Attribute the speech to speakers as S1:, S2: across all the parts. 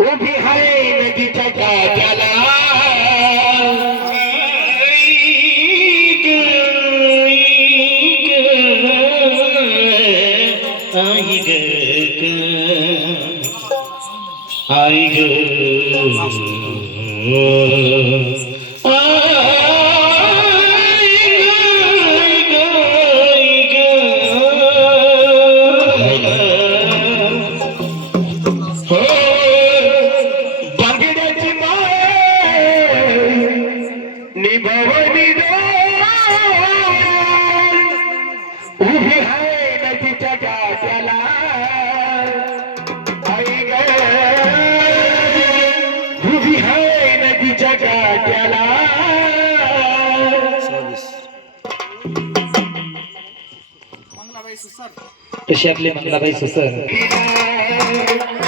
S1: उठ हरे नदी चटा जला। आई गो
S2: तसे आपले मंगलाबाई ससर?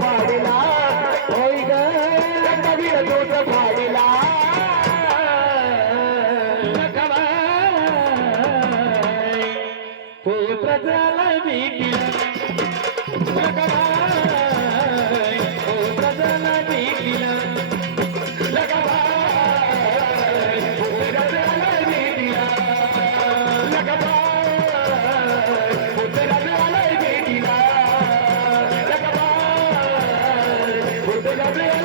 S1: फाडला होय गवीर दोष फाडला पोत्र झाला मी Thank you.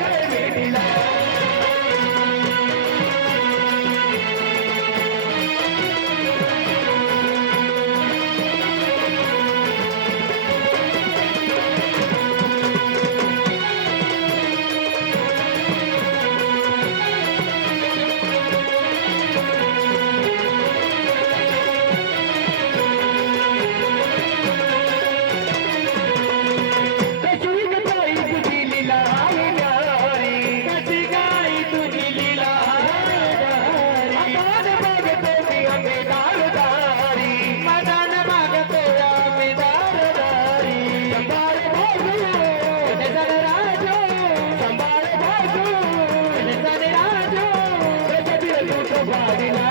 S1: भाडला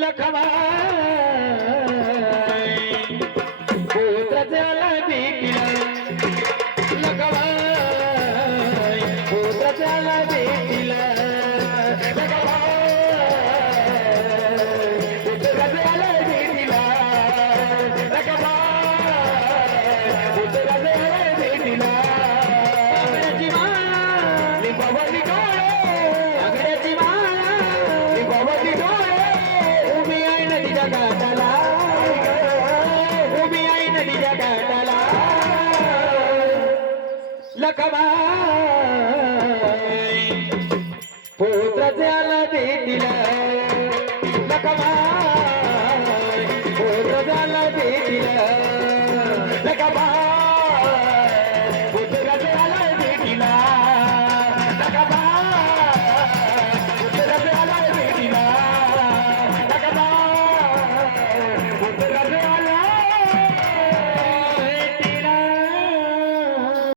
S1: लखवा गणपतीच्या दादाला. लखमाई पुत्र झाला भेटीला.
S2: लखमाई पुत्र झाला भेटीला. लखमाई